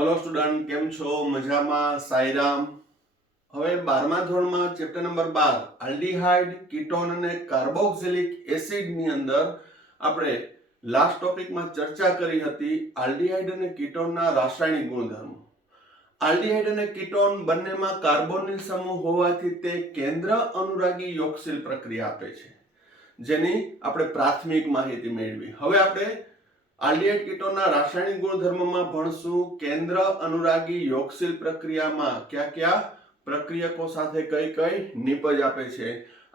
Hello student, કેમ છો? મજામાં? સાઈરામ. હવે 12મા ધોરણમાં ચેપ્ટર નંબર 12 આલ્ડીહાઇડ, કીટોન અને કાર્બોક્સિલિક એસિડની અંદર આપણે લાસ્ટ ટોપિકમાં ચર્ચા કરી હતી આલ્ડીહાઇડ અને કીટોનના રાસાયણિક ગુણધર્મો. આલ્ડીહાઇડ અને કીટોન બંનેમાં કાર્બોનિલ સમૂહ હોવાથી તે કેન્દ્ર અનુરાગી યોગશીલ પ્રક્રિયા આપે છે, જેની આપણે પ્રાથમિક માહિતી મેળવી. હવે આપણે આલ્ડીહાઇડ કીટોનના રાસાયણિક ગુણધર્મોમાં ભણશું કેન્દ્ર અનુરાગી યોગશીલ પ્રક્રિયામાં કયા કયા પ્રક્રિયકો સાથે કઈ કઈ નિપજ આપે છે.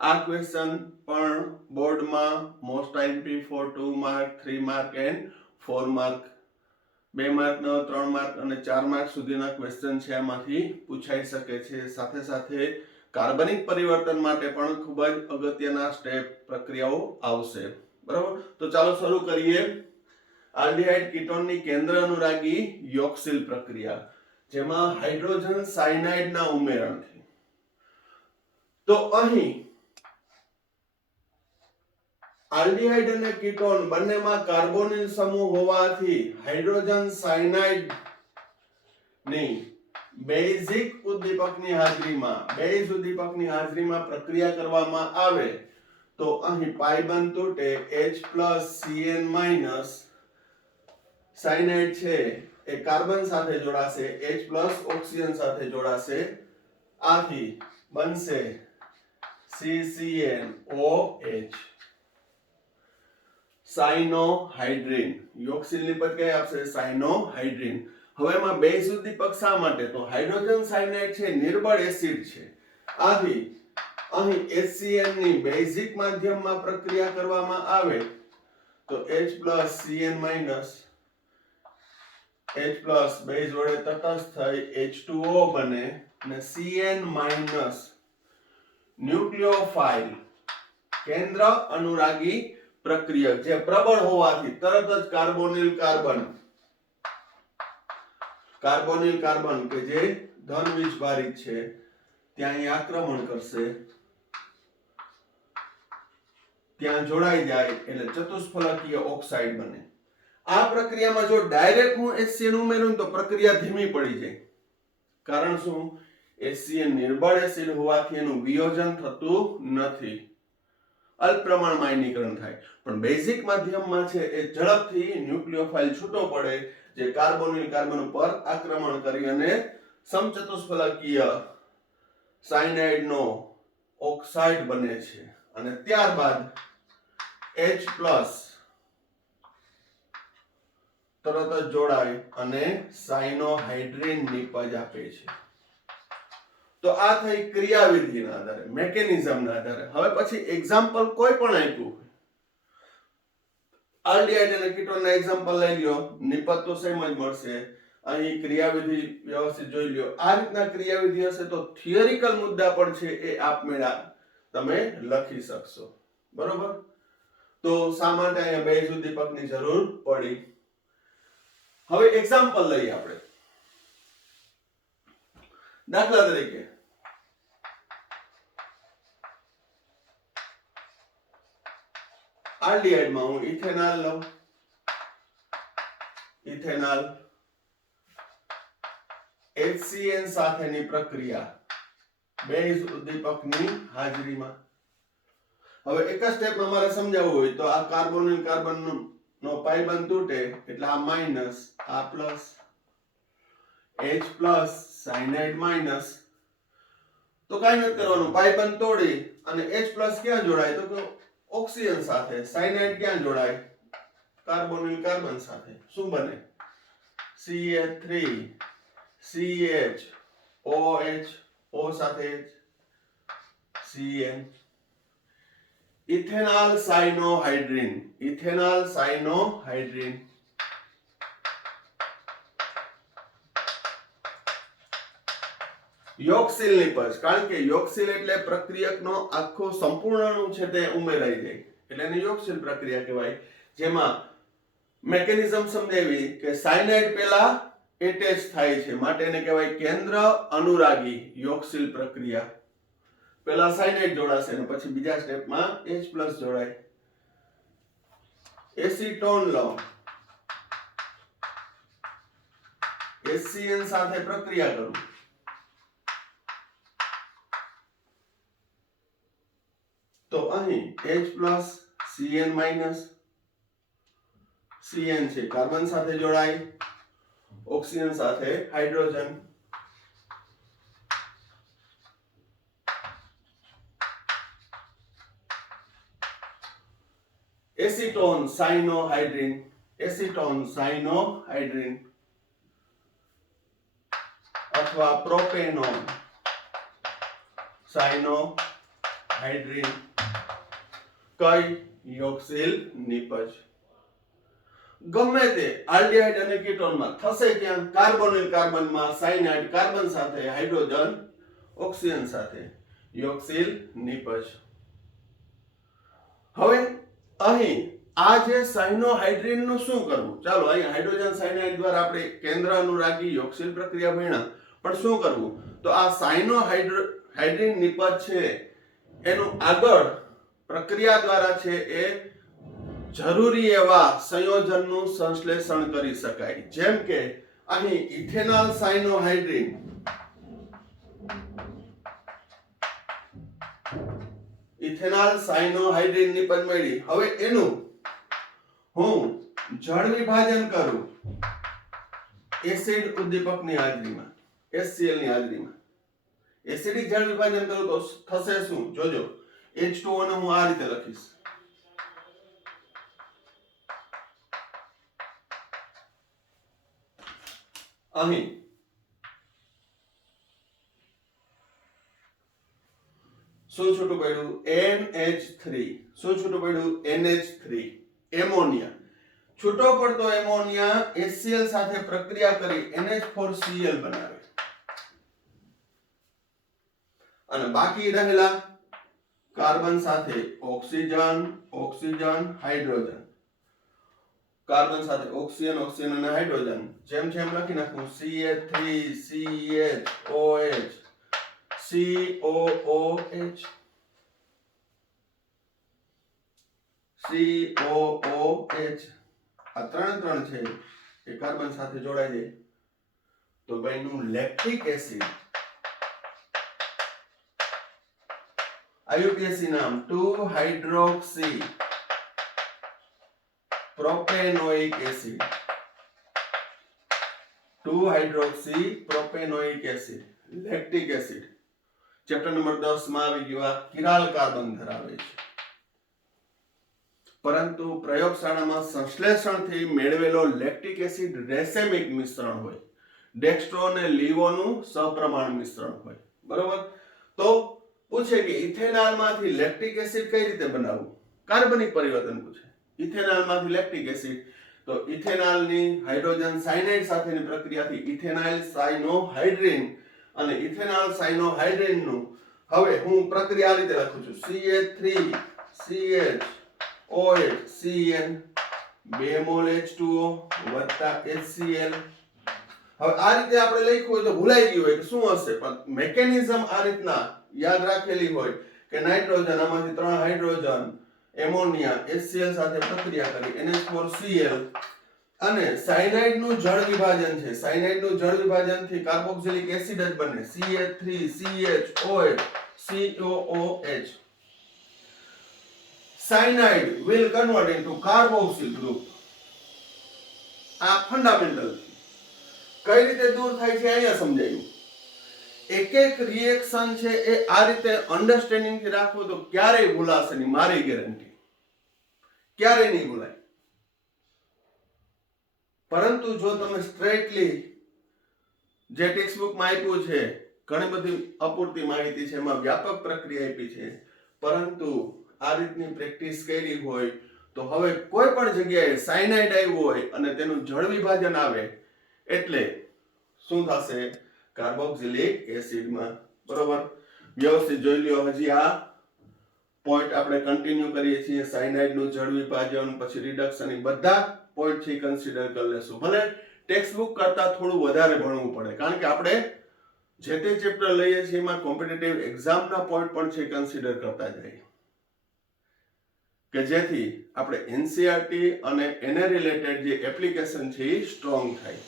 આ ક્વેશ્ચન પણ બોર્ડમાં most IMP for 2 mark, 3 mark and 4 mark, 2 mark, 3 mark અને 4 માર્ક સુધીના ક્વેશ્ચન છે, આમાંથી પૂછાઈ શકે છે. સાથે સાથે કાર્બનિક પરિવર્તન માટે પણ ખૂબ જ અગત્યના સ્ટેપ પ્રક્રિયાઓ આવશે. બરાબર, તો ચાલો શરૂ કરીએ. આલ્ડીહાઇડ કીટોનની કેન્દ્ર અનુરાગી યોગશીલ પ્રક્રિયા, જેમાં હાઇડ્રોજન સાયનાઇડના ઉમેરણથી. તો અહીં આલ્ડીહાઇડ અને કીટોન બંનેમાં કાર્બોનિલ સમૂહ હોવાથી હાઇડ્રોજન સાયનાઇડ ની બેઝિક ઉદ્દીપકની હાજરીમાં પ્રક્રિયા કરવામાં આવે તો અહીં પાઈ બંધ તૂટે, H+Cn- સાયનાઇડ છે એ કાર્બન સાથે જોડાશે, H+ ઓક્સિજન સાથે જોડાશે, આથી બનશે CCnOH, સાયનોહાઇડ્રીન. યોગશીલ નિપજ કઈ આપશે? સાયનોહાઇડ્રીન. હવે એમાં બેઝ ઉદ્દીપક શા માટે? તો હાઇડ્રોજન સાયનાઇડ છે નિર્બળ એસિડ છે, આથી અહીં HCN ની બેઝિક માધ્યમમાં પ્રક્રિયા કરવામાં આવે તો H+Cn- H+ બેઝ વડે તટસ્થ થઈ H2O બને અને Cn- ન્યુક્લિયોફાઇલ કેન્દ્ર અનુરાગી પ્રક્રિયક, જે પ્રબળ હોવાથી તરત જ કાર્બોનિલ કાર્બન કે જે ધન વીજભારિત છે ત્યાં અહીં આક્રમણ કરશે, ત્યાં જોડાઈ જાય એટલે ચતુષ્ફલકીય ઓક્સાઇડ બને. આ પ્રક્રિયામાં જો ડાયરેક્ટ હું HCN ઉમેરું તો પ્રક્રિયા ધીમી પડી જાય. કારણ શું? HCN નિર્બળ એસિડ હોવાથી એનું વિયોજન થતું નથી, અલ્પ પ્રમાણમાં આયનીકરણ થાય. પણ બેઝિક માધ્યમમાં છે એ ઝડપથી ન્યુક્લિયોફાઇલ છૂટો પડે, જે કાર્બોનિલ કાર્બન ઉપર આક્રમણ કરી અને સમચતુષ્ફલકીય સાયનાઇડનો ઓક્સાઇડ બને છે અને ત્યારબાદ H+ તરત જ જોડાય અને સાયનોહાઇડ્રીન નિપજ આપે છે. તો આ થઈ ક્રિયાવિધિના આધારે, મેકેનિઝમના આધારે. હવે પછી એક્ઝામ્પલ કોઈ પણ આપ્યું, આલ્ડીહાઇડ અને કીટોનના એક્ઝામ્પલ લઈ લ્યો, નિપજ તો સેમ જ મળશે. અહીં ક્રિયાવિધિ વ્યવસ્થિત જોઈ લ્યો. આ રીતના ક્રિયાવિધિ હશે તો થિયરિકલ મુદ્દા પણ છે એ આપમેળા તમે લખી શકશો. બરોબર, તો શા માટે અહીંયા બેઝ ઉદ્દીપકની જરૂર પડી? હવે એક્ઝામ્પલ લઈએ આપણે. દાખલા તરીકે આલ્ડીહાઇડમાં હું ઇથેનોલ લઉં, ઇથેનોલ HCN સાથેની પ્રક્રિયા બેઝ ઉદ્દીપકની હાજરીમાં. હવે એક જ સ્ટેપમાં મારે સમજાવવું હોય તો આ કાર્બોનિલ કાર્બનનો પાઈ બંધ તૂટે એટલે આ માઈનસ, આ પ્લસ, H+ સાયનાઇડ માઈનસ. તો કાઈ નથી કરવાનું, પાઈ બંધ તોડી અને H+ ક્યાં જોડાય? તો ઓક્સિજન સાથે. સાયનાઇડ ક્યાં જોડાય? કાર્બોનિલ કાર્બન સાથે. શું બને? CH3 CH OH, O સાથે Cn, ઇથેનોલ સાયનોહાઇડ્રીન, ઇથેનોલ સાયનોહાઇડ્રીન. યોગશીલ નિપજ, કારણ કે યોગશીલ એટલે પ્રક્રિયકનો આખો સંપૂર્ણ અણુ છે તે ઉમેરાઈ જાય એટલે એને યોગશીલ પ્રક્રિયા કહેવાય. જેમાં મેકેનિઝમ સમજાવી કે સાયનાઇડ પહેલા એટેચ થાય છે, માટે એને કહેવાય કેન્દ્ર અનુરાગી યોગશીલ પ્રક્રિયા. પહેલા સાયનાઇડ જોડાશે અને પછી બીજા સ્ટેપમાં H+ જોડાય. એસીટોન લો, HCN સાથે પ્રક્રિયા કરું તો અહીં H plus Cn minus Cn છે કાર્બન સાથે જોડાય ઓક્સિજન સાથે હાઇડ્રોજન એસીટોન સાઇનોહાઇડ્રીન અથવા પ્રોપેનોન સાઇનોહાઇડ્રીન કઈ યોક્સિલ નિપજ ગમે તે આલ્ડીહાઇડ અને કીટોનમાં થશે ક્યાં કાર્બોનિલ કાર્બનમાં સાયનાઇડ કાર્બન સાથે હાઇડ્રોજન ઓક્સિજન સાથે યોક્સિલ નિપજ હવે અહીં આ જે સાયનોહાઇડ્રીન નું શું કરવું ચાલો અહીં હાઇડ્રોજન સાયનાઇડ દ્વારા આપણે કેન્દ્ર અનુરાગી યોક્સિલ પ્રક્રિયા ભણ્યા પણ શું કરવું તો આ સાયનોહાઇડ્રીન નિપજ છે એનું આગળ પ્રક્રિયા દ્વારા છે એ જરૂરી એવા સંયોજનનું સંશ્લેષણ કરી શકાય જેમ કે અહીં ઇથેનોલ સાયનોહાઇડ્રીન નિપજ મળી હવે એનું હું જળ વિભાજન કરું એસિડ ઉદ્દીપકની હાજરીમાં HCl ની હાજરીમાં એસિડિક જળ વિભાજન કરું તો થશે શું જોજો H2O ને હું આ રીતે લખીશ અહીં શું છૂટું પડ્યું NH3 શું છૂટું પડ્યું NH3 એમોનિયા છૂટો પડતો એમોનિયા HCl સાથે પ્રક્રિયા કરી NH4Cl બનાવે અને બાકી રહેલા કાર્બન સાથે ઓક્સિજન હાઇડ્રોજન કાર્બન સાથે ઓક્સિજન અને હાઇડ્રોજન જેમ જેમ લખી નાખું CH3 COOH આ ત્રણ છે એ કાર્બન સાથે જોડાઈ જાય તો બન્યું લેક્ટિક એસિડ IUPAC નામ 2 hydroxy propanoic acid 2 hydroxy propanoic acid lactic acid chapter number 10 માં આવી ગયું આ કિરાલ કાર્બન ધરાવે છે પરંતુ પ્રયોગશાળામાં સંશ્લેષણથી મેળવેલો લેક્ટિક એસિડ રેસેમિક મિશ્રણ હોય ડેક્સ્ટ્રો અને લીવોનું સપ્રમાણ મિશ્રણ હોય બરોબર તો પૂછે કે ઇથેનોલમાંથી લેક્ટિક એસિડ કઈ રીતે બનાવવું કાર્બનિક પરિવર્તન પૂછે ઇથેનોલમાંથી લેક્ટિક એસિડ તો ઇથેનોલની હાઇડ્રોજન સાયનાઇડ સાથેની પ્રક્રિયાથી ઇથેનાઇલ સાયનોહાઇડ્રીન અને ઇથેનોલ સાયનોહાઇડ્રીન નું હવે હું પ્રક્રિયા આ રીતે લખું છું CH3CHOHCN 2 મોલ H2O HCl હવે આ રીતે આપણે લખ્યું હોય તો ભૂલાઈ ગયું હોય કે શું હશે પણ મેકેનિઝમ આ રીતના યાદ રાખેલી હોય કે નાઇટ્રોજન આમાંથી 3 હાઇડ્રોજન એમોનિયા HCl સાથે પ્રક્રિયા કરી NH4Cl અને સાયનાઇડ નું જળ વિભાજન છે સાયનાઇડ નું જળ વિભાજન થી કાર્બોક્સિલિક એસિડ જ બને CH3CHOH cyanide will convert into carboxyl group આ ફંડામેન્ટલ છે કઈ રીતે દૂર થાય છે અહીંયા સમજાયું એક એક રિએક્શન છે એ આ રીતે અન્ડરસ્ટેન્ડિંગ થી રાખવો તો ક્યારેય ભૂલાશે નહીં મારી ગેરંટી ક્યારેય નહીં ભૂલાય પરંતુ જો તમે સ્ટ્રેટલી જે ટેક્સ્ટ બુકમાં આપ્યું છે ઘણી બધી અપૂરતી માહિતી છે એમાં વ્યાપક પ્રક્રિયા આપી છે પરંતુ આ રીતની પ્રેક્ટિસ કરી હોય તો હવે કોઈ પણ જગ્યાએ સાયનાઇડ આવ્યું હોય અને તેનું જળ વિભાજન આવે એટલે શું થશે કાર્બોક્સિલિક એસિડમાં બરોબર વ્યવસ્થિત જોઈ લ્યો હજી આ પોઈન્ટ આપણે કન્ટિન્યુ કરીએ છીએ સાયનાઇડ નું જળ વિભાજન પછી રિડક્શન એ બધા પોઈન્ટ છે કન્સિડર કરી લેશું ભલે ટેક્સ્ટ બુક કરતા થોડું વધારે ભણવું પડે કારણ કે આપણે જે તે ચેપ્ટર લઈએ છીએ એમાં કોમ્પિટિટિવ એક્ઝામના પોઈન્ટ પણ છે કન્સિડર કરતા જઈએ કે જેથી આપણે NCERT અને એને રિલેટેડ જે એપ્લિકેશન છે એ સ્ટ્રોંગ થાય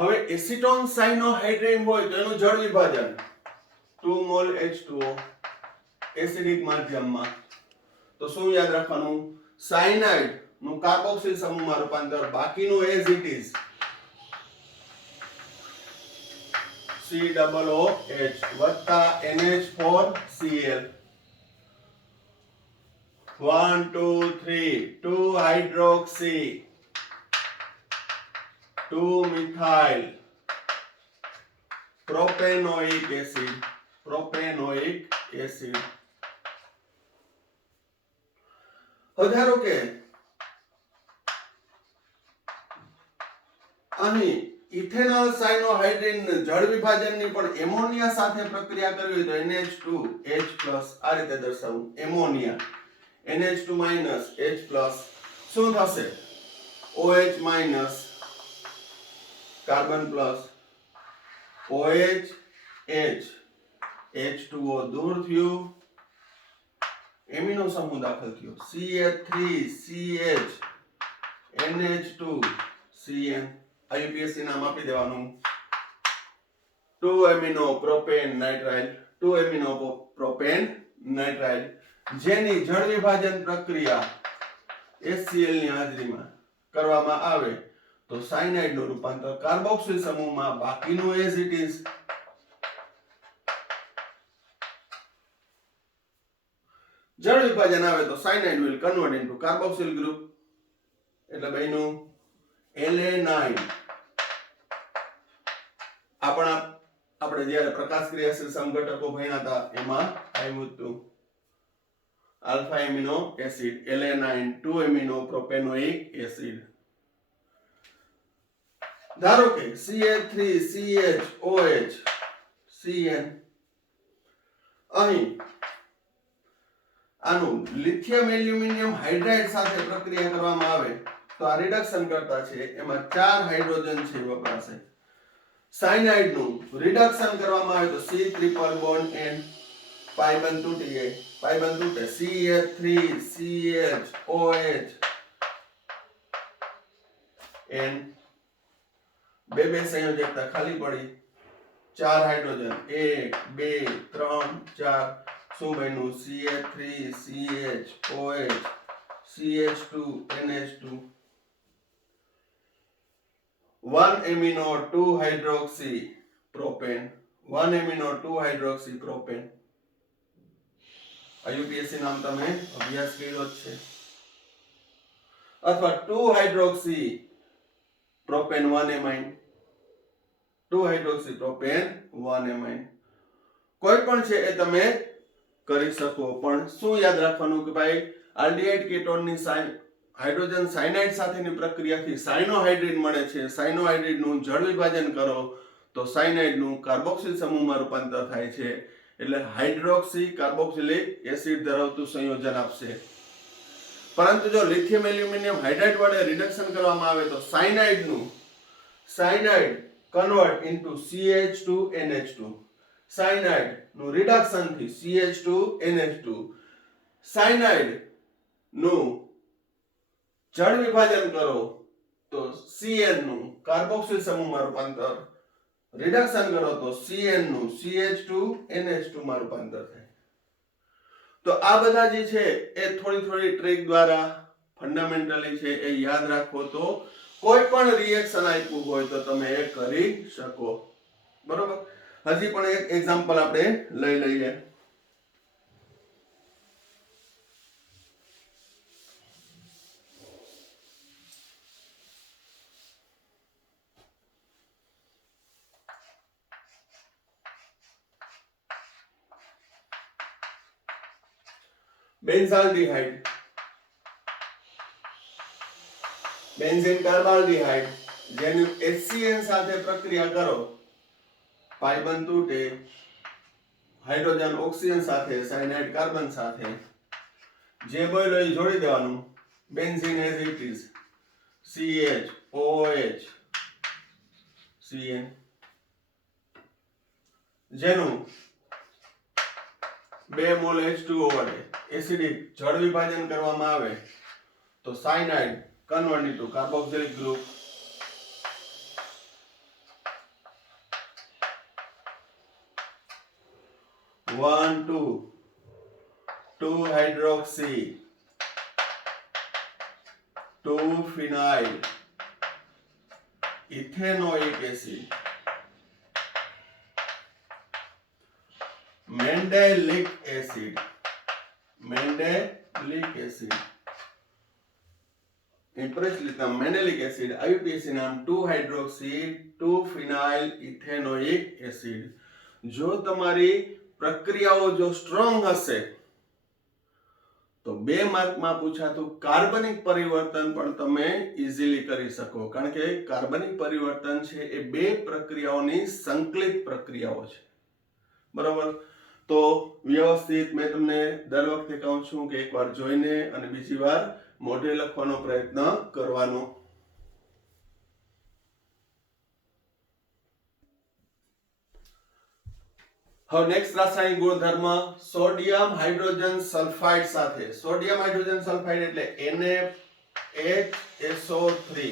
હવે એસિટોન સાયનોહાઇડ્રેન હોય તો એનું જળ વિભાજન 2 મોલ H2O એસિડિક માધ્યમમાં. તો શું યાદ રાખવાનું? સાયનાઇડ નું કાર્બોક્સિલ સમૂહમાં રૂપાંતર, બાકીનું એઝ ઇટ ઇઝ COOH વત્તા NH4Cl 1 2 3 2 hydroxy 2 methyl propanoic acid. ધારો કે અહીં ઇથેનોલ સાયનોહાઇડ્રેન જળ વિભાજનની પણ એમોનિયા સાથે પ્રક્રિયા કરવી હોય તો NH2H+ આ રીતે દર્શાવું. એમોનિયા NH2- શું થશે? OH- carbon plus OH H2O દૂર થયું, એમિનો સમૂહ દાખલ થયો CH3CH NH2CN. IUPAC નામ આપી દેવાનું 2 એમિનો પ્રોપેન નાઇટ્રાઇલ જેની જળ વિભાજન પ્રક્રિયા HCl ની હાજરીમાં કરવામાં આવે તો સાયનાઇડ નું રૂપાંતર કાર્બોક્સિલ સમૂહમાં, બાકીનું એઝ ઇટ ઇઝ. જળ વિભાજન આવે તો cyanide will convert into carboxyl group એટલે બન્યું La9. આપણે જ્યારે પ્રકાશ ક્રિયાશીલ સમઘટકો ભણ્યા હતા એમાં આવ્યું હતું alpha amino acid La9 2 amino propanoic acid. ધારો કે CH3CHOH CN. અહીં આનું લિથિયમ એલ્યુમિનિયમ હાઇડ્રાઇડ સાથે પ્રક્રિયા કરવામાં આવે તો આ રિડક્શન કરતા છે એમાં 4 હાઇડ્રોજન છે વપરાશે. સાયનાઇડ નું રિડક્શન કરવામાં આવે તો C ટ્રિપલ બોન્ડ N પાઈ બંધ તૂટે CH3CHOH N બે સંયોજકતા ખાલી પડી, 4 હાઇડ્રોજન 1 2 3 4 શું બન્યું? CH3CHOH CH2 NH2 1 amino 2 hydroxy propane IUPAC નામ તમે અભ્યાસ કર્યો જ છે. અથવા 2 hydroxy propane 1 amine 2 hydroxy propane 1 amine કોઈ પણ છે એ તમે કરી શકો. પણ શું યાદ રાખવાનું કે ભાઈ આલ્ડિહાઇડ કેટોનની હાઇડ્રોજન સાયનાઇડ સાથેની પ્રક્રિયાથી સાયનોહાઇડ્રેટ મળે છે. સાયનોહાઇડ્રેટનું જળ વિભાજન કરો તો સાયનાઇડનું કાર્બોક્સિલ સમૂહમાં રૂપાંતર થાય છે એટલે હાઇડ્રોક્સી કાર્બોક્સિલિક એસિડ ધરાવતું સંયોજન આપશે. પરંતુ જો લિથિયમ એલ્યુમિનિયમ હાઇડ્રાઇડ વડે રિડક્શન કરવામાં આવે તો cyanide convert into CH2NH2. Cyanide નું રિડક્શન થી CH2NH2. સાયનાઇડ નું જળ વિભાજન કરો તો CN નું કાર્બોક્સિલ સમૂહમાં રૂપાંતર, રિડક્શન કરો તો CN નું CH2NH2 માં રૂપાંતર થાય. તો આ બધા જે છે એ થોડી ટ્રીક દ્વારા ફંડામેન્ટલી છે એ યાદ રાખો તો કોઈ પણ રિએક્શન આપ્યું હોય તો તમે એ કરી શકો. બરોબર. હજી પણ એક એક્ઝામ્પલ આપણે લઈ લઈએ. બેન્ઝાલ્ડિહાઇડ બેન્ઝીન કાર્બાલ્ડિહાઇડ જેની HCN સાથે પ્રક્રિયા કરો, પાઈ બંધ તૂટે, હાઇડ્રોજન ઓક્સિજન સાથે, સાયનાઇડ કાર્બન સાથે, જે બોલ્યો એ જોડી દેવાનું. Benzene as it is CH OH CN જેનું 2 મોલ H2O વડે એસિડિક જળ વિભાજન કરવામાં આવે તો cyanide convert into carboxylic group. 1 2 2 hydroxy 2 ફિનાઇલ ઇથેનોઇક એસિડ મેન્ડેલિક એસિડ ઇમ્પ્રેસ લીધા મેન્ડેલિક એસિડ IUPAC નામ 2 હાઇડ્રોક્સી 2 ફિનાઇલ ઇથેનોઇક એસિડ। જો તમારી પ્રક્રિયાઓ જો સ્ટ્રોંગ હશે તો 2 માર્કમાં પૂછાતું કાર્બનિક પરિવર્તન પણ તમે ઈઝીલી કરી શકો, કારણ કે કાર્બનિક પરિવર્તન છે એ 2 પ્રક્રિયાઓની સંકલિત પ્રક્રિયાઓ છે, બરાબર। તો વ્યવસ્થિત મેં તમને દર વખતે કહું છું કે એકવાર જોઈને અને બીજી વાર મોઢે લખવાનો પ્રયત્ન કરવાનો। હવે નેક્સ્ટ રાસાયણિક ગુણધર્મ સોડિયમ હાઇડ્રોજન સલ્ફાઇડ સાથે। સોડિયમ હાઇડ્રોજન સલ્ફાઇડ એટલે NaHSO3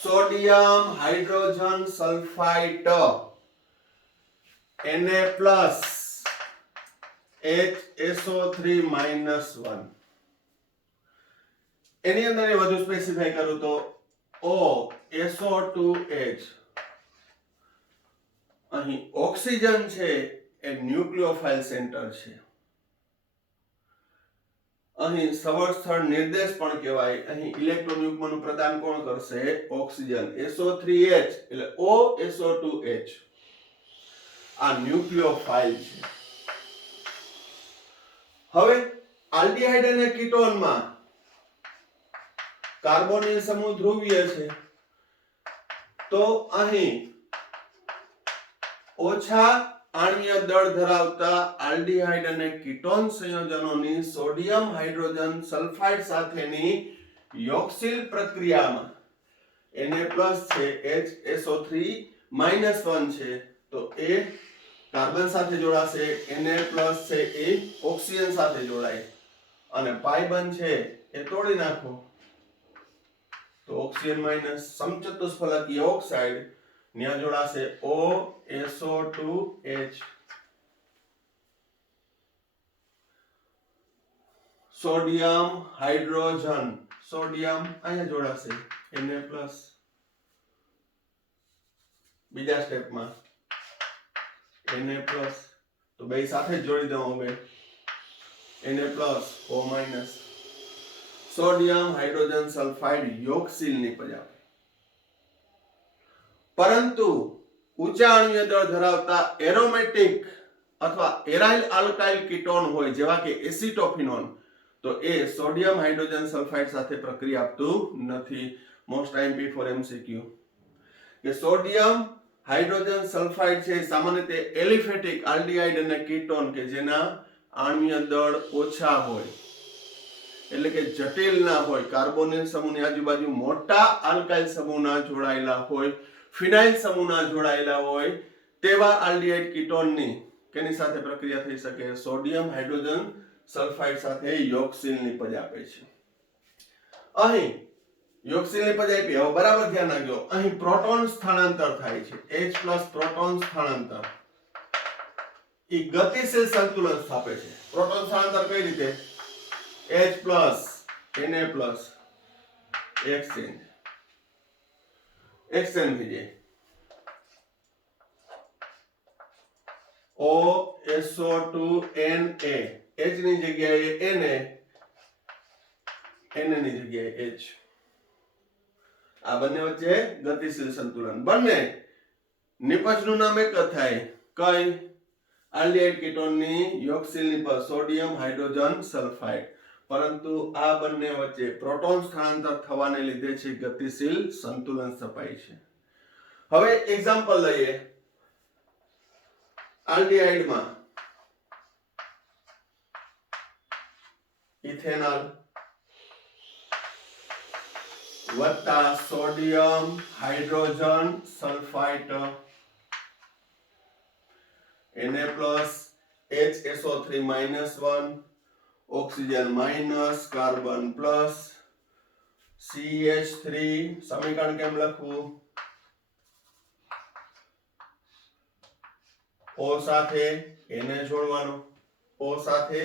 sodium hydrogen sulphide Na HSO3 -1 એની અંદર વધુ સ્પેસિફાઈ કરું તો OSO2H અહીં ઓક્સિજન છે એ ન્યુક્લિયોફાઇલ સેન્ટર છે, અહીં સવર્ત સ્થળ નિર્દેશ પણ કહેવાય। અહીં ઇલેક્ટ્રોન યુગ્મનું પ્રદાન કોણ કરશે? ઓક્સિજન। SO3H એટલે OSO2H આ ન્યુક્લિયોફાઇલ છે। હવે આલ્ડીહાઇડ અને કીટોનમાં કાર્બોનિલ સમૂહ ધ્રુવીય છે, તો અહીં ઓછા આણ્વીય દળ ધરાવતા આલ્ડીહાઇડ અને કીટોન સંયોજનોની સોડિયમ હાઇડ્રોજન સલ્ફાઇડ સાથેની યોક્સિલ પ્રક્રિયામાં Na+ છે HSO3 -1 છે, તો એ કાર્બન સાથે જોડાશે, Na+ છે એ ઓક્સિજન સાથે જોડાય અને પાઈ બંધ છે એ તોડી નાખો તો ઓક્સિજન માઈનસ સમચતુષ્ફલકીય ઓક્સાઇડ ન્યા જોડાશે OSO2H। સોડિયમ હાઇડ્રોજન સોડિયમ અહીંયા જોડાશે Na+, બીજા સ્ટેપમાં Na+, તો બે સાથે જ જોડી દઉં હવે Na+, O-, sodium hydrogen sulphide યોક્સિલ નીપજ આપે। પરંતુ ઊંચા આણ્વીય દળ ધરાવતા એરોમેટિક અથવા એરાઇલ આલ્કાઇલ કીટોન હોય જેવા કે એસિટોફિનોન, તો એ સોડિયમ હાઇડ્રોજન સલ્ફાઇડ સાથે પ્રક્રિયા આપતું નથી। મોસ્ટ IMP ફોર MCQ કે સોડિયમ હાઇડ્રોજન સલ્ફાઇડ છે સામાન્ય રીતે એલિફેટિક આલ્ડીહાઇડ અને કીટોન કે જેના આણ્વીય દળ ઓછા હોય, એટલે કે જટિલ ના હોય, કાર્બોનિલ સમૂહની આજુબાજુ મોટા આલ્કાઇલ સમૂહના જોડાયેલા હોય, ફિનાઇલ સમૂહના જોડાયેલા હોય તેવા આલ્ડીહાઇડ કીટોનની કેની સાથે પ્રક્રિયા થઈ શકે? સોડિયમ હાઇડ્રોજન સલ્ફાઇડ સાથે યોક્સિલ નીપજ આપે છે। અહીં યોક્સિલ નીપજ આપી, હવે બરાબર ધ્યાન રાખજો, અહીં પ્રોટોન સ્થાનાંતર થાય છે, H+ પ્રોટોન સ્થાનાંતર એ ગતિશીલ સંતુલન સ્થાપે છે। પ્રોટોન સ્થાનાંતર કઈ રીતે? H+ Na+ એક્સચેન્જ થઈ જાય, OSO2Na H ની જગ્યાએ Na, Na ની જગ્યાએ H, આ બંને વચ્ચે ગતિશીલ સંતુલન। બંને નિપજનું નામ એક જ થાય, કઈ? આલ્ડીહાઇડ કીટોનની યોક્સિલ નિપજ સોડિયમ હાઇડ્રોજન સલ્ફાઇડ, પરંતુ આ બંને વચ્ચે પ્રોટોન સ્થાનાંતર થવાને લીધે છે ગતિશીલ સંતુલન સ્થપાય છે। હવે એક્ઝામ્પલ લઈએ, આલ્ડીહાઇડમાં ઇથેનોલ વત્તા sodium hydrogen sulphide Na+ HSO3 -1 oxygen minus carbon plus CH3 સમીકરણ કેમ લખવું? O સાથે એને જોડવાનો O સાથે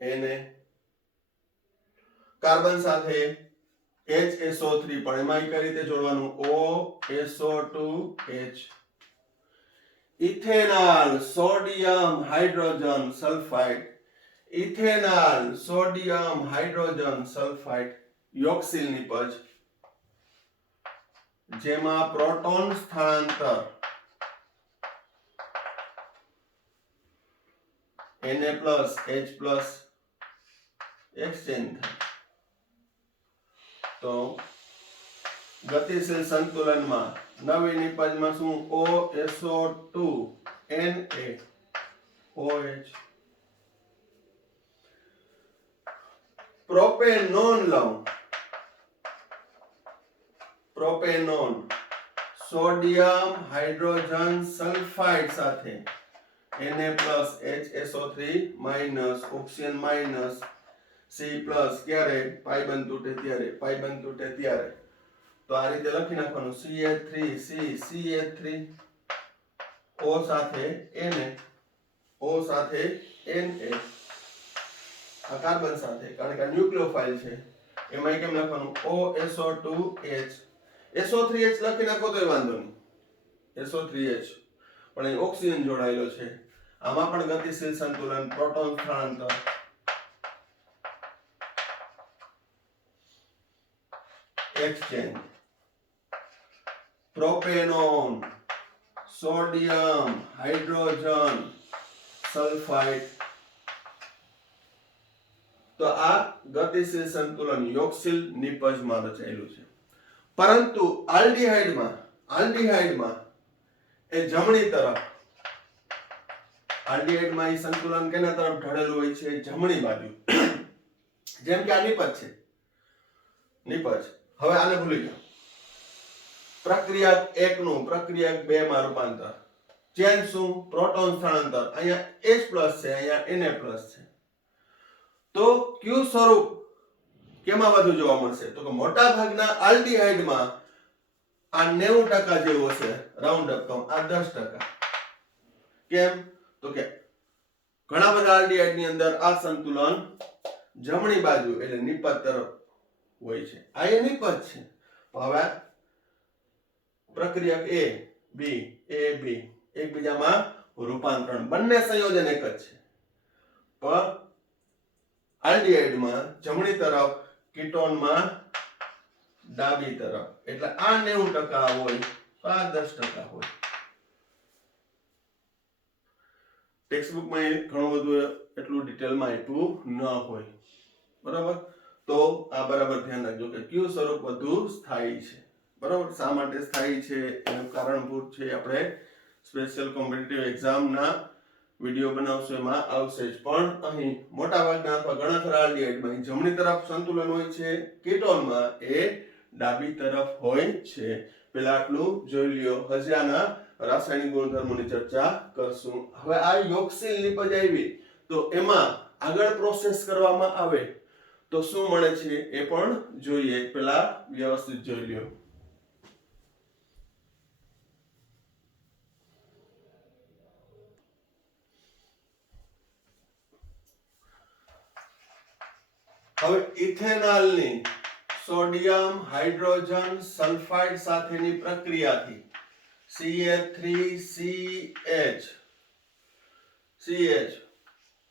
એને, કાર્બન સાથે HSO3 પણ એમાં કઈ રીતે જોડવાનું OSO2H, ethanol sodium hydrogen sulphide, ethanol sodium hydrogen sulphide યોક્સિલ નિપજ જેમાં પ્રોટોન સ્થળાંતર Na+, H+ એક્સચેન્જ થાય. તો ગતિશીલ સંતુલનમાં નવી નિપજમાં શું OSO2 Na OH. પ્રોપેનોન લઉં, પ્રોપેનોન સોડિયમ હાઇડ્રોજન સલ્ફાઇડ સાથે Na+, HSO3 minus, oxygen minus, C+, ક્યારે પાઇબંધ તૂટે ત્યારે. તો આ રીતે લખી નાખવાનું CH3C CH3 O સાથે Na, O સાથે Na, આ કાર્બન સાથે, કારણ કે આ ન્યુક્લિયોફાઇલ છે. એમાં કેમ લખવાનું OSO2H, SO3H લખી નાખો તોય વાંધો નહીં, SO3H, પણ અહીં ઓક્સિજન જોડાયેલો છે. આમાં પણ ગતિશીલ સંતુલન, પ્રોટોન સ્થળાંતર, exchange. Propanone sodium hydrogen sulphide. તો આ ગતિશીલ સંતુલન યોગશીલ નિપજમાં રચાયેલું છે. પરંતુ આલ્ડીહાઇડમાં એ જમણી તરફ, આલ્ડીહાઇડમાં એ સંતુલન કેના તરફ ઢળેલું હોય છે? જમણી બાજુ. જેમ કે આ નિપજ છે, નિપજ. હવે આને ભૂલી જાઓ. પ્રક્રિયા 1 નું પ્રક્રિયા 2 માં રૂપાંતર. ચેન્જ શું? પ્રોટોન સ્થળાંતર. અહીંયા H+ છે, અહીંયા Na+ છે. તો ક્યુ સ્વરૂપ કેમાં વધુ જોવા મળશે? તો કે મોટા ભાગના આલ્ડીહાઇડમાં આ 90% જેવું હશે, રાઉન્ડ અપ તો આ 10%. કેમ? તો કે ઘણા બધા આલ્ડીહાઇડની અંદર આ સંતુલન જમણી બાજુ એટલે નિપજ તરફ હોય છે. આ એ નિપજ છે. હવે પ્રક્રિયક A B એકબીજામાં રૂપાંતરણ, બંને સંયોજન એક જ છે. પણ આલ્ડીહાઇડમાં જમણી તરફ, કીટોનમાં ડાબી તરફ. એટલે આ 90% હોય, આ 10% હોય. ટેક્સ્ટબુકમાં ઘણું બધું એટલું ડિટેલમાં આપ્યું ન હોય, બરાબર? તો આ બરાબર ધ્યાન રાખજો કે કયું સ્વરૂપ વધુ સ્થાયી છે. બરાબર? શા માટે સ્થાયી છે એનું કારણભૂત છે આપણે સ્પેશિયલ કોમ્પિટિટિવ એક્ઝામના વિડિયો બનાવશો એમાં આવશે જ. પણ અહીં મોટા ભાગના અથવા ઘણા ખરા આલ્ડીહાઇડમાં જમણી તરફ સંતુલન હોય છે, કીટોનમાં એ ડાબી તરફ હોય છે. પેલા આટલું જોઈ લ્યો, હજી આના રાસાયણિક ગુણધર્મોની ચર્ચા કરશું. હવે આ યોગશીલ નિપજ આવી તો એમાં આગળ પ્રોસેસ કરવામાં આવે તો શું મળે છે એ પણ જોઈએ. પેલા વ્યવસ્થિત જોઈ લ્યો. હવે ઇથેનોલની સોડિયમ હાઇડ્રોજન સલ્ફાઇડ સાથેની પ્રક્રિયાથી CH3CH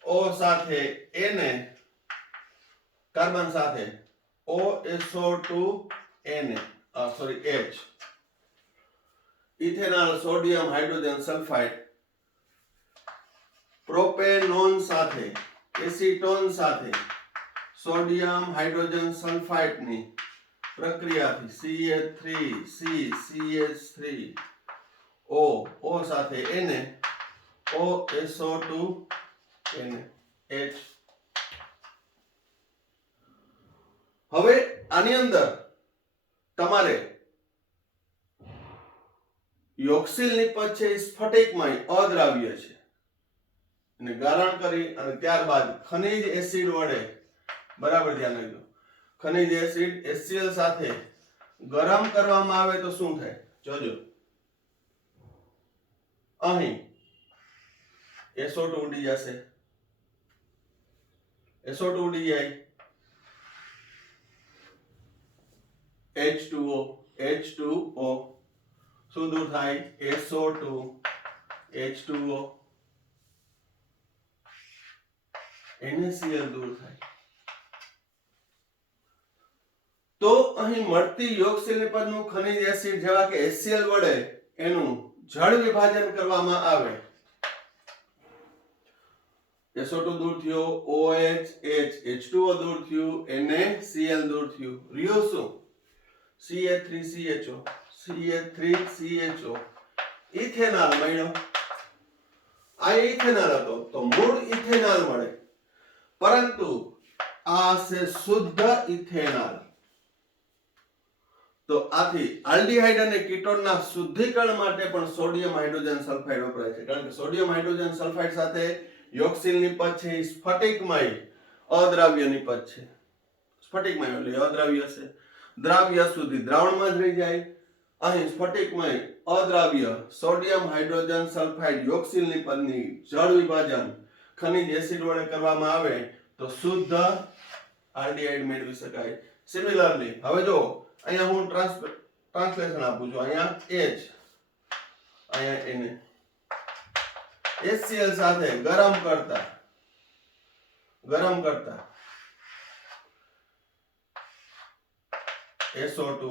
O સાથે Na, કાર્બન સાથે OSO2Na H, ethanol sodium hydrogen sulphide propanone સાથે, એસીટોન સાથે સોડિયમ હાઇડ્રોજન સલ્ફાઇડની પ્રક્રિયાથી CH3CH3O સાથે Na OSO2Na H. હવે આની અંદર તમારે યોગશીલ નિપજ છે, સ્ફટિકમય અદ્રાવ્ય છે, અને ગારણ કરી અને ત્યારબાદ ખનિજ એસિડ વડે, બરાબર ધ્યાન રાખજો, ખનિજ એસિડ HCl સાથે ગરમ કરવામાં આવે તો શું થાય? જોજો, અહીં SO2 ઉડી જશે, SO2 ઉડી જાય, H2O, H2O શું દૂર થાય? SO2, H2O, NaCl દૂર થાય. તો અહીં મળતી યોગશીલ પદનું ખનિજ એસિડ જેવા કે HCl વડે એનું જળ વિભાજન કરવામાં આવે. SO2 દૂર થયો, OH, H, H2O દૂર થયું, NaCl દૂર થયું. રહ્યું શું? CH3CHO, CH3CHO, ઇથેનોલ મળ્યો. આ ઇથેનોલ હતો તો મૂળ ઇથેનોલ મળે, પરંતુ આ છે શુદ્ધ ઇથેનોલ. તો આથી આલ્ડીહાઇડ અને કીટોનના શુદ્ધિકરણ માટે પણ સોડિયમ હાઇડ્રોજન સલ્ફાઇડ વપરાય છે. કારણ કે સોડિયમ હાઇડ્રોજન સલ્ફાઇડ સાથે યોગશીલ નિપજ છે, સ્ફટિકમય અદ્રાવ્ય નિપજ છે. સ્ફટિકમય એટલે અદ્રાવ્ય છે, દ્રાવ્ય સુધી દ્રાવણમાં જ રહી જાય. અહીં સ્ફટિકમય અદ્રાવ્ય સોડિયમ હાઇડ્રોજન સલ્ફાઇડ યોગશીલ નિપજની જળ વિભાજન ખનિજ એસિડ વડે કરવામાં આવે તો શુદ્ધ આલ્ડીહાઇડ મેળવી શકાય. સિમિલરલી હવે જો અહીંયા હું ટ્રાન્સલેશન આપું છું. અહીંયા H, અહીંયા Na, HCl સાથે ગરમ કરતા SO2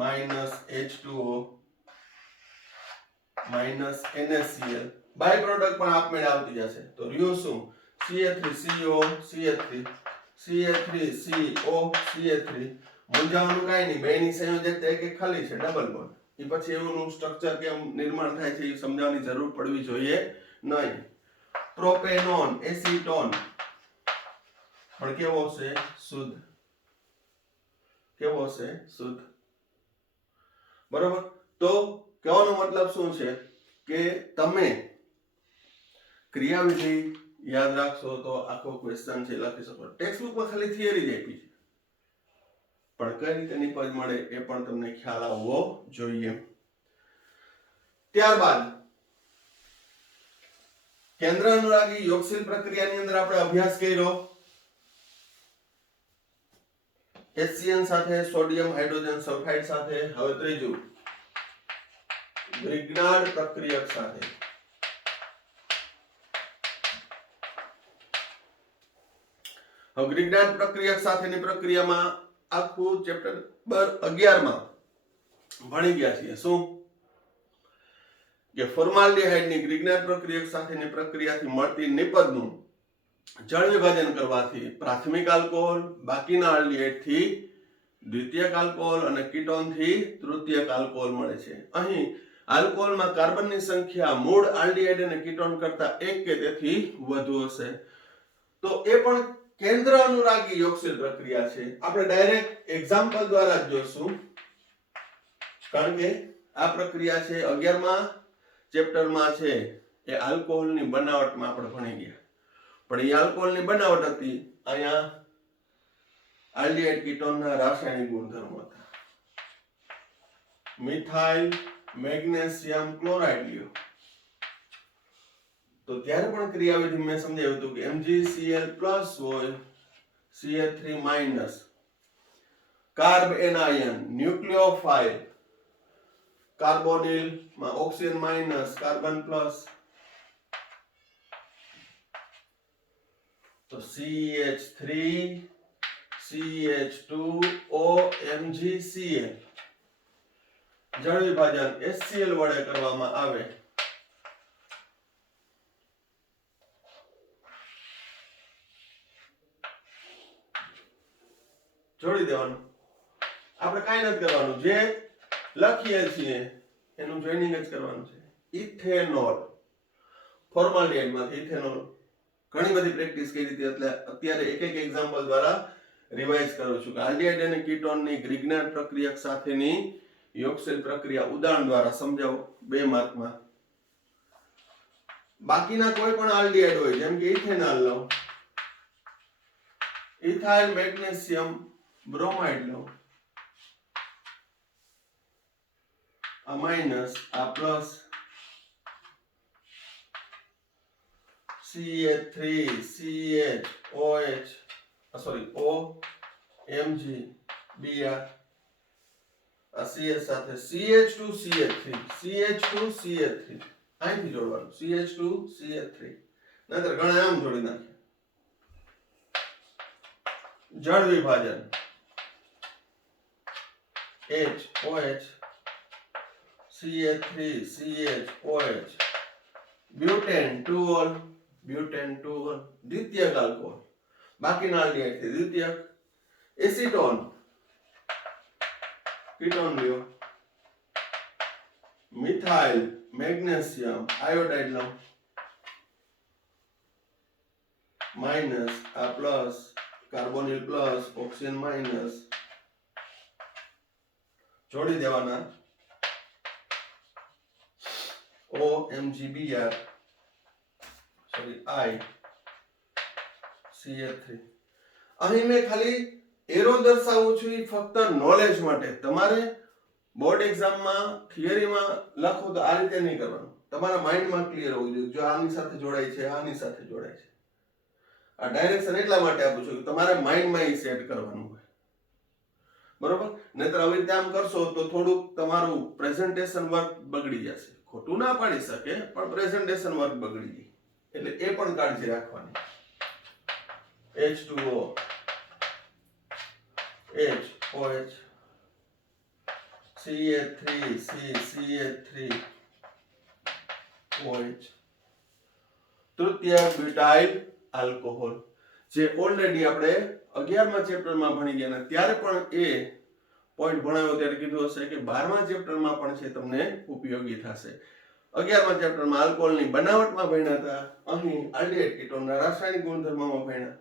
minus H2O minus NaCl by product પણ આપમેળે આવતી જશે. તો રહ્યું શું? CH3CO, CH3, CH3CO, CH3. મૂંઝાવાનું કાંઈ નહીં, બેની સંયોજકતા એક એક ખાલી છે, ડબલ બોન્ડ. એ પછી એનું સ્ટ્રક્ચર કેમ નિર્માણ થાય છે એ સમજાવવાની જરૂર પડવી જોઈએ નહીં. પ્રોપેનોન, એસીટોન પણ કેવો છે? શુદ્ધ. કેવો છે? શુદ્ધ. બરોબર. તો કહેવાનો મતલબ શું છે કે તમે ક્રિયાવિધિ યાદ રાખશો તો આખો ક્વેશ્ચન છે લખી શકો. ટેક્સ્ટ બુકમાં ખાલી થિયરી જ આપી છે, પણ કઈ રીતે નિપજ મળે એ પણ તમને ખ્યાલ આવવો જોઈએ. ત્યારબાદ કેન્દ્ર અનુરાગી યોગશીલ પ્રક્રિયાની અંદર આપણે અભ્યાસ કર્યો HCl સાથે, સોડિયમ હાઇડ્રોજન સલ્ફાઇડ સાથે. હવે ત્રીજું ગ્રિગ્નાર્ડ પ્રક્રિયક સાથે. હવે ગ્રિગ્નાર્ડ પ્રક્રિયક સાથેની પ્રક્રિયામાં આખું ચેપ્ટર નંબર 11 માં ભણી ગયા છીએ. શું કે ફોર્માલ્ડિહાઇડની ગ્રિગ્નાર્ડ પ્રક્રિયક સાથેની પ્રક્રિયાથી મળતી નિપજનું જળ વિભાજન કરવાથી પ્રાથમિક આલ્કોહોલ, બાકીના આલ્ડીહાઇડથી દ્વિતીયક આલ્કોહોલ અને કીટોનથી તૃતીયક આલ્કોહોલ મળે છે. અહીં આલ્કોહોલમાં કાર્બનની સંખ્યા મૂળ આલ્ડીહાઇડ અને કીટોન કરતા એક કે તેથી વધુ હશે. તો એ પણ કેન્દ્ર અનુરાગી યોગશીલ પ્રક્રિયા છે. આપણે ડાયરેક્ટ એક્ઝામ્પલ દ્વારા જ જોઈશું, કારણ કે આ પ્રક્રિયા છે 11મા ચેપ્ટરમાં છે એ આલ્કોહોલની બનાવટમાં આપણે ભણી ગયા. પણ એ આલ્કોહોલની બનાવટ હતી, અહીંયા આલ્ડીહાઇડ કીટોનના રાસાયણિક ગુણધર્મો હતા. મિથાઇલ મેગ્નેશિયમ ક્લોરાઇડ લ્યો તો ત્યારે પણ ક્રિયાવિધિ મેં સમજાવ્યું હતું કે MgCl+ હોય, CH3- કાર્બ એનાયન, ન્યુક્લિયોફાઇલ, કાર્બોનિલ માં ઓક્સિજન માઇનસ, કાર્બન પ્લસ, તો CH3 CH2O MgCl જળ વિભાજન HCl વડે કરવામાં આવે. જોડી દેવાનું. આપણે કાંઈ નથી કરવાનું, જે લખીએ છીએ એનું જોઈનિંગ જ કરવાનું છે. ઇથેનોલ, ફોર્માલ્ડિહાઇડમાંથી ઇથેનોલ. ઘણી બધી પ્રેક્ટિસ કરી હતી, એટલે અત્યારે એક એક એક્ઝામ્પલ દ્વારા રિવાઇઝ કરું છું કે આલ્ડીહાઇડ અને કીટોનની ગ્રિગ્નાર્ડ પ્રક્રિયક સાથેની યોગશીલ પ્રક્રિયા ઉદાહરણ દ્વારા સમજાવો 2 માર્કમાં. બાકીના કોઈ પણ આલ્ડીહાઇડ હોય, જેમ કે ઇથેનોલ લો, ઇથાઇલ મેગ્નેશિયમ બ્રોમાઇડ લો, આ માઇનસ, આ plus, CH3 CHOH sorry OMG Br આ CH સાથે CH2 CH3 CH2 CH3 અહીંથી જોડવાનું CH2 CH3 નહીતર ઘણા આમ જોડી નાખે જળ વિભાજન HOH CH3 CHOH butane 2 ol द्वितीयक अल्कोहल बाकीना अल्डिहाइड થી દ્વિતીયક एसीटोन कीटोन લ્યો मिथाइल मैग्नीशियम आयोडाइड लो माइनस आ plus carbonyl plus oxygen minus जोड़ी देवाना OMGBr sorry I CH3 અહીં મેં ખાલી એરો દર્શાવું છું ફક્ત નોલેજ માટે તમારે બોર્ડ એક્ઝામમાં થિયરીમાં લખો તો આ રીતે નહીં કરવાનું તમારા માઇન્ડમાં ક્લિયર હોવું જોઈએ જો આની સાથે જોડાય છે આની સાથે જોડાય છે આ ડાયરેક્શન એટલા માટે આપું છું કે તમારે માઇન્ડમાં એ સેટ કરવાનું હોય બરોબર નહીતર આવી રીતે આમ કરશો તો થોડુંક તમારું પ્રેઝન્ટેશન વર્ક બગડી જશે ખોટું ના પાડી શકે પણ પ્રેઝન્ટેશન વર્ક બગડી જાય એટલે એ પણ કાળજી રાખવાની H2O HOH CH3 OH તૃતીય બ્યુટાઇલ આલ્કોહોલ જે ઓલરેડી આપણે 11મા ચેપ્ટરમાં ભણી ગયા ને ત્યારે પણ એ પોઈન્ટ ભણાવ્યો ત્યારે કીધું હશે કે 12મા ચેપ્ટરમાં પણ છે તમને ઉપયોગી થશે 11મા ચેપ્ટરમાં આલ્કોહોલની બનાવટમાં ભણ્યા હતા અહીં આલ્ડિહાઇડ કીટોનના રાસાયણિક ગુણધર્મોમાં ભણ્યા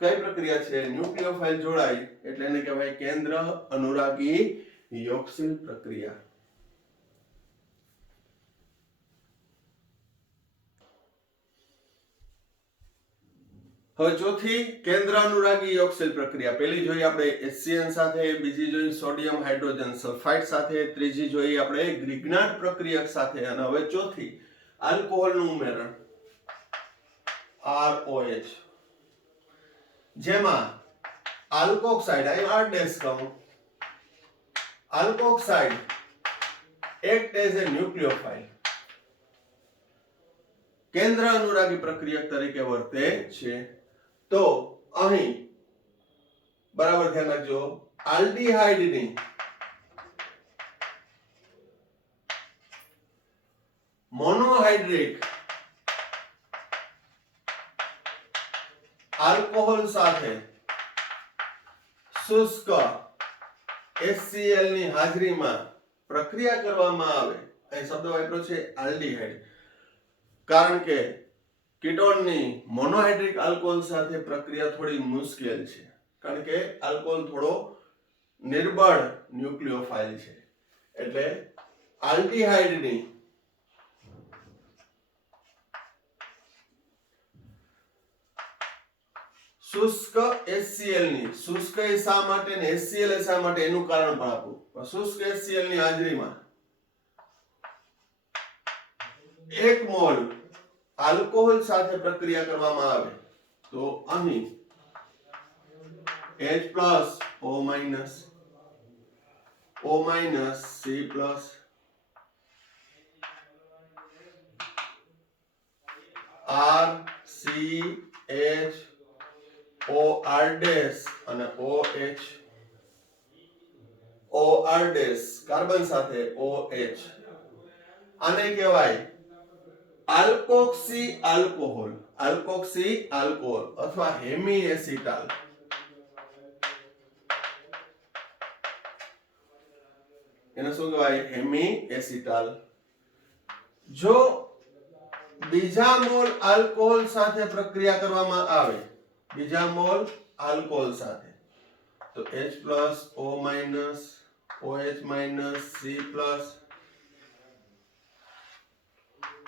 કઈ પ્રક્રિયા છે ન્યુક્લિયોફાઇલ જોડાય એટલે એને કહેવાય કેન્દ્ર અનુરાગી યોગશીલ પ્રક્રિયા હવે ચોથી કેન્દ્ર અનુરાગી યોગશીલ પ્રક્રિયા પહેલી જોઈ આપણે HCN સાથે બીજી જોઈ સોડિયમ હાઇડ્રોજન સલ્ફાઇડ સાથે ત્રીજી જોઈ આપણે ગ્રિગ્નાર્ડ પ્રક્રિયક સાથે અને હવે ચોથી આલ્કોહોલનું ઉમેરણ ROH જેમાં આલ્કોક્સાઇડ અહીં R ડેશ કહું આલ્કોક્સાઇડ એક્ટ એઝ એ ન્યુક્લિયોફાઇલ કેન્દ્ર અનુરાગી પ્રક્રિયક તરીકે વર્તે છે તો અહીં બરાબર ધ્યાન રાખજો આલ્ડીહાઇડની મોનોહાઇડ્રિક આલ્કોહોલ સાથે શુષ્ક HCl ની હાજરીમાં પ્રક્રિયા કરવામાં આવે અહીં શબ્દ વાપર્યો છે આલ્ડીહાઇડ કારણ કે કીટોનની મોનોહાઇડ્રિક આલ્કોહોલ સાથે પ્રક્રિયા થોડી મુશ્કેલ છે કારણ કે આલ્કોહોલ થોડો નિર્બળ ન્યુક્લિયોફાઇલ છે એટલે આલ્ડીહાઇડની શુષ્ક HCl ની શુષ્ક એ શા માટે ને HCl એ શા માટે એનું કારણ પણ આપું શુષ્ક HCl ની હાજરીમાં 1 મોલ આલ્કોહોલ સાથે પ્રક્રિયા કરવામાં આવે તો અહીં H+ O- O- C+ R CH OR dash અને OH OR ડેશ કાર્બન સાથે OH આને કહેવાય આલ્કોક્સી આલ્કોહોલ અથવા હેમી એસિટાલ એને શું કહેવાય હેમી એસિટાલ જો બીજા મોલ આલ્કોહોલ સાથે પ્રક્રિયા કરવામાં આવે બીજા મોલ આલ્કોહોલ સાથે તો H+ O- OH- C+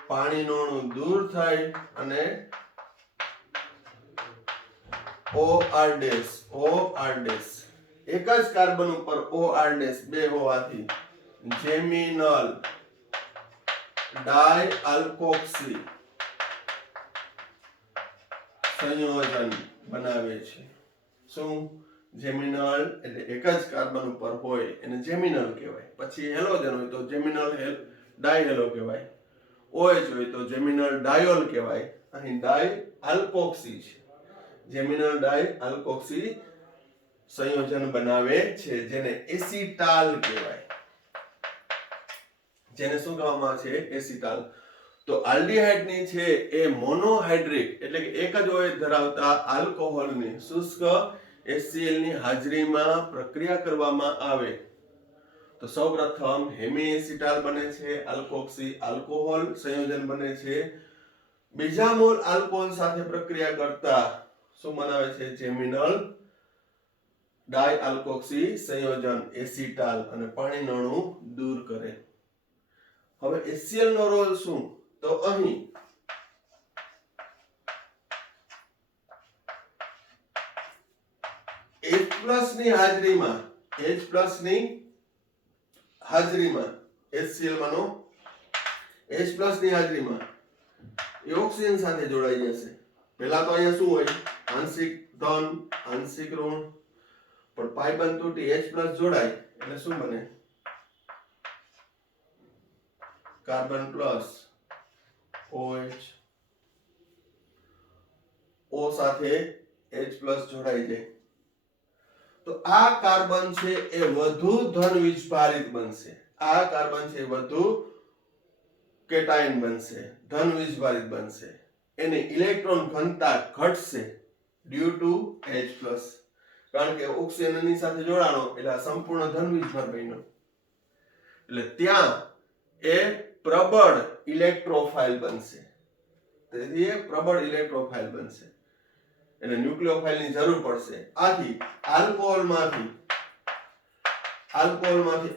પાણીનો અણુ દૂર થાય અને OR ડેશ એક જ કાર્બન ઉપર OR ડેશ બે હોવાથી જેમિનલ ડાઇઆલ્કોક્સી સંયોજન બનાવે છે. શું? જેમિનલ એટલે એક જ કાર્બન ઉપર હોય એને જેમિનલ કહેવાય. પછી હેલોજન હોય તો જેમિનલ ડાયહેલો કહેવાય. OH હોય તો જેમિનલ ડાયોલ કહેવાય. અહીં ડાય આલ્કોક્સી છે. જેમિનલ ડાય આલ્કોક્સી સંયોજન બનાવે છે જેને એસિટાલ કહેવાય. જેને શું કહેવામાં આવે છે? એસિટાલ. તો આલ્ડીહાઇડ ની છે એ મોનોહાઇડ્રિક એટલે કે એક જ OH ધરાવતા આલ્કોહોલની શુષ્ક HCl ની હાજરીમાં પ્રક્રિયા કરવામાં આવે તો સૌપ્રથમ હેમીએસિટાલ બને છે, આલ્કોક્સી આલ્કોહોલ સંયોજન બને છે. બીજા મોલ આલ્કોહોલ સાથે પ્રક્રિયા કરતા શું બનાવે છે? જેમિનલ ડાય આલ્કોક્સી સંયોજન એસિટાલ અને પાણીનું અણુ દૂર કરે. હવે HCl નો રોલ શું? તો અહીં H+ ની હાજરીમાં HCl માનો H+ ની હાજરીમાં એ ઓક્સિજન સાથે જોડાઈ જશે. પહેલા તો અહીંયા શું હોય? આંશિક ધન આંશિક ઋણ, પણ પાઇબંધ તૂટી H+ જોડાય એટલે શું બને? કાર્બન પ્લસ OH, O સાથે H+ જોડાઈ જાય તો આ કાર્બન છે એ વધુ ધન વીજભારિત બનશે. આ કાર્બન છે વધુ કેટાયન બનશે, ધન વીજભારિત બનશે. એની ઇલેક્ટ્રોન ઘનતા ઘટશે ડ્યુ ટુ H+, કારણ કે ઓક્સિજન ની સાથે જોડાણો એટલે સંપૂર્ણ ધન વીજભાર બન્યો. એટલે ત્યાં એ પ્રબળ ઇલેક્ટ્રોફાઇલ બનશે. તેથી એ પ્રબળ ઇલેક્ટ્રોફાઇલ બનશે. એને ન્યુક્લિયોફાઇલની જરૂર પડશે. આથી આલ્કોહોલમાંથી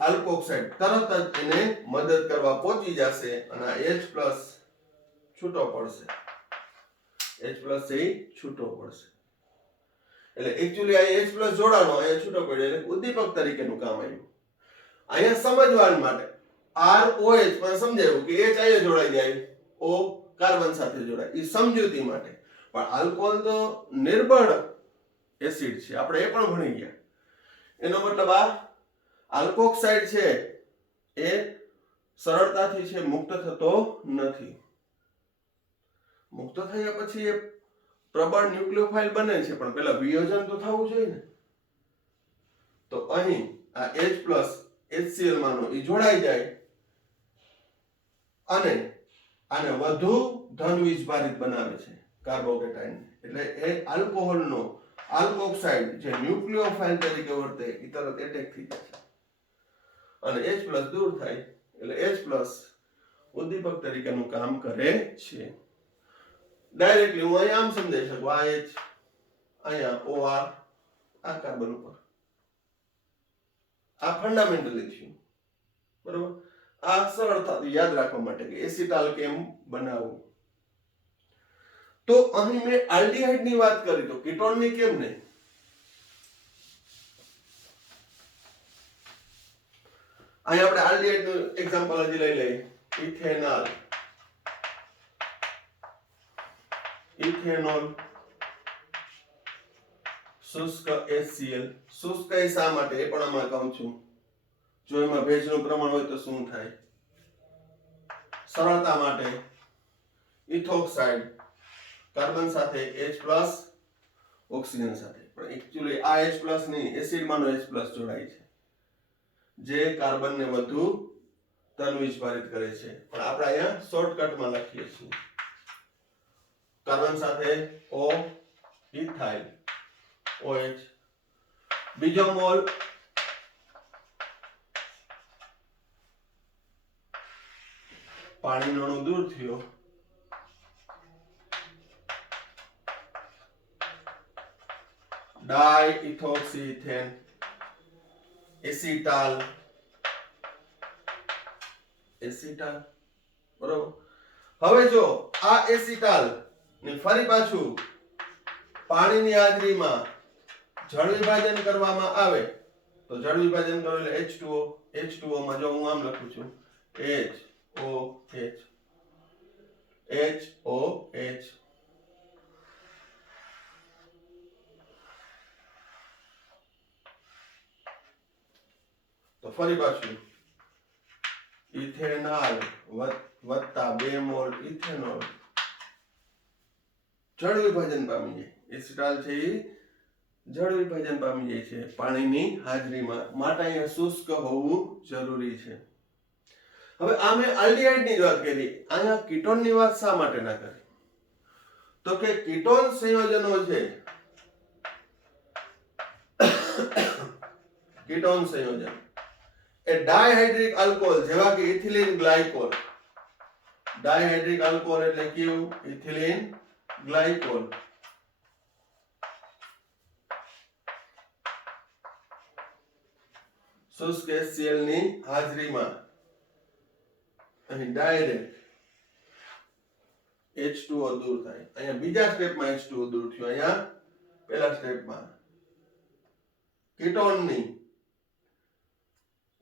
આલ્કોક્સાઇડ તરત જ એને મદદ કરવા પહોંચી જશે અને H+ છૂટો પડશે. H+ એ છૂટો પડશે. એટલે એક્ચ્યુઅલી આ H+ જોડાણો અહીંયા છૂટો પડ્યો એટલે ઉદ્દીપક તરીકેનું કામ આવ્યું. અહીંયા સમજવા માટે ROH પણ સમજાયું કે H અહીંયા જોડાઈ જાય, O કાર્બન સાથે જોડાય. એ સમજૂતી માટે. પણ આલ્કોહોલ તો નિર્બળ એસિડ છે, આપણે એ પણ ભણી ગયા. એનો મતલબ આ આલ્કોક્સાઇડ છે એ સરળતાથી છે મુક્ત થતો નથી. મુક્ત થયા પછી એ પ્રબળ ન્યુક્લિયોફાઇલ બને છે, પણ પેલા વિયોજન તો થવું જોઈએ ને. તો અહીં આ H+ HCl માનો એ જોડાઈ જાય અને આને વધુ ધન વીજભારિત બનાવે છે કાર્બોકેટાયન. એટલે એ આલ્કોહોલનો આલ્કોક્સાઇડ જે ન્યુક્લિયોફાઇલ તરીકે વર્તે એ તરત એટેક થઈ જાય અને H+ દૂર થાય એટલે H+ ઉદ્દીપક તરીકેનું કામ કરે છે. ડાયરેક્ટલી હું અહીંયા આમ સમજાઈ શકું, આ H અહીંયા OR આ કાર્બન ઉપર. આ ફંડામેન્ટલી થયું, બરોબર. આ સરળતાથી યાદ રાખવા માટે કે એસિટાલ કેમ બનાવવું. તો અહીં મેં આલ્ડીહાઇડ ની વાત કરી તો કીટોન ની કેમ નહીં? અહીં આપણે આલ્ડીહાઇડ નું એક્ઝામ્પલ હજી લઈ લઈએ. ઇથેનોલ શુષ્ક HCl. શુષ્ક એ શા માટે એ પણ આમાં કહું છું. જો એમાં ભેજનું પ્રમાણ હોય તો શું થાય? સરળતા માટે ઇથોક્સાઇડ કાર્બન સાથે H+ ઓક્સિજન સાથે, પણ એક્ચ્યુઅલી આ H+ ની એસિડમાંનો H+ જોડાય છે જે કાર્બનને વધુ ધન વીજભારિત કરે છે. પણ આપણે અહીંયા શોર્ટકટમાં લખીએ છીએ કાર્બન સાથે O ઇથાઇલ OH. બીજો મોલ પાણીનો અણુ દૂર થયો, ડાઇઇથોક્સીઇથેન એસિટાલ બરોબર. હવે જો આ એસિટાલ ને ફરી પાછું પાણીની હાજરીમાં જળ વિભાજન કરવામાં આવે તો જળ વિભાજન કરો એટલે H2O માં જો હું આમ લખું છું HOH ફરી પાછું ઇથેનોલ વત્તા 2 મોલ ઇથેનોલ જળ વિભાજન પામી જાય. એસિટાલ છે એ જળ વિભાજન પામી જાય છે પાણીની હાજરીમાં, માટે અહીંયા શુષ્ક હોવું જરૂરી છે. હવે આ મેં આલ્ડીહાઇડ ની વાત કરી, અહીંયા કીટોન ની વાત શા માટે ના કરી? તો કે કીટોન સંયોજનો છે, કીટોન સંયોજન એ ડાયહાઇડ્રિક આલ્કોહોલ જેવા કે ઇથિલિન ગ્લાયકોલ. ડાયહાઇડ્રિક આલ્કોહોલ એટલે કયું? Ethylene glycol. શુષ્ક HCl ની હાજરીમાં અહીં ડાયરેક્ટ H2O દૂર થાય. અહીંયા બીજા સ્ટેપમાં H2O દૂર થયું, અહીંયા પહેલા સ્ટેપમાં કીટોનની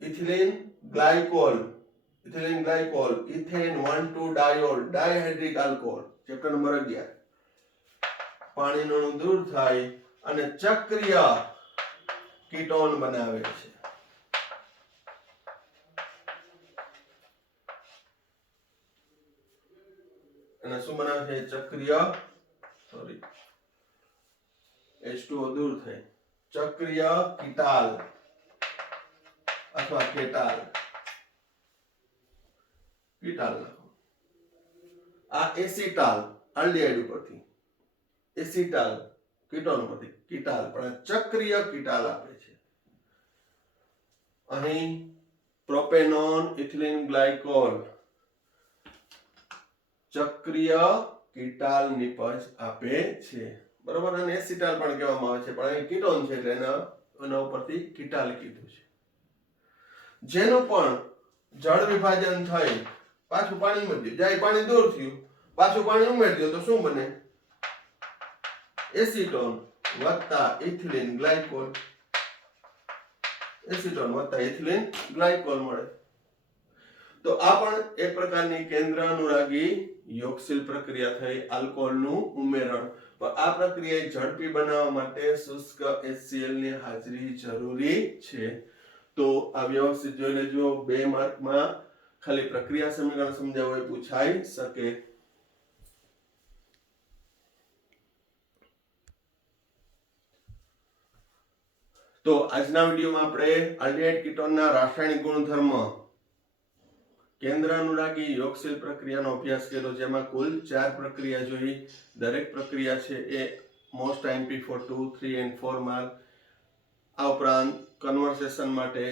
ethylene glycol, ethane 1,2 diol dihydric alcohol, chapter number 11. પાણીનો અણુ દૂર થાય અને ચક્રીય કીટોન બનાવે છે. અને શું બનાવે છે? ચક્રીય H2O દૂર થાય, ચક્રીય કીટાલ અથવા કેટાલ. કીટાલ લખો. આ એસિટાલ આલ્ડીહાઇડ ઉપરથી, એસિટાલ કીટોન ઉપરથી કીટાલ, પણ ચક્રીય કીટાલ આપે છે. અહીં પ્રોપેનોન ઇથિલિન ગ્લાયકોલ ચક્રીય કીટાલ નિપજ આપે છે, બરોબર. અને એસિટાલ પણ કહેવામાં આવે છે, પણ અહીં કીટોન છે એટલે એના ઉપરથી કીટાલ કીધું છે. જેનું પણ જળ વિભાજન થઈ પાછું પાણી ઉમેરી જાય, પાણી દૂર થયું પાછું પાણી ઉમેરી દો તો શું બને? એસિટોન વત્તા ઇથિલિન ગ્લાયકોલ. એસિટોન વત્તા ઇથિલિન ગ્લાયકોલ મળે. તો આ પણ એક પ્રકારની કેન્દ્ર અનુરાગી યોગશીલ પ્રક્રિયા થઈ, આલ્કોહોલનું ઉમેરણ. પણ આ પ્રક્રિયા ઝડપી બનાવવા માટે શુષ્ક HCl ની હાજરી જરૂરી છે. તો આ વ્યવસ્થિત જોઈ લેજો. 2 માર્કમાં ખાલી પ્રક્રિયા સમીકરણ સમજાવવું એ પૂછાઈ શકે. તો આજના વિડીયોમાં આપણે આલ્ડીહાઇડ કીટોનના રાસાયણિક ગુણધર્મ, કેન્દ્ર અનુરાગી યોગશીલ પ્રક્રિયાનો અભ્યાસ કર્યો, જેમાં કુલ 4 પ્રક્રિયા જોઈ. દરેક પ્રક્રિયા છે એ most IMP for 2, 3 and 4 mark. આ ઉપરાંત કન્વર્સેશન માટે,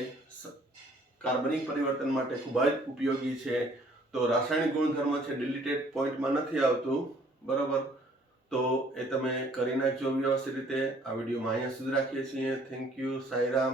કાર્બનિક પરિવર્તન માટે ખૂબ જ ઉપયોગી છે. તો રાસાયણિક ગુણધર્મ છે ડિલીટેડ પોઈન્ટમાં નથી આવતું, બરાબર. તો એ તમે કરી નાખજો વ્યવસ્થિત રીતે. આ વિડીયોમાં અહીંયા સુધી રાખીએ છીએ. Thank you. સાઈરામ.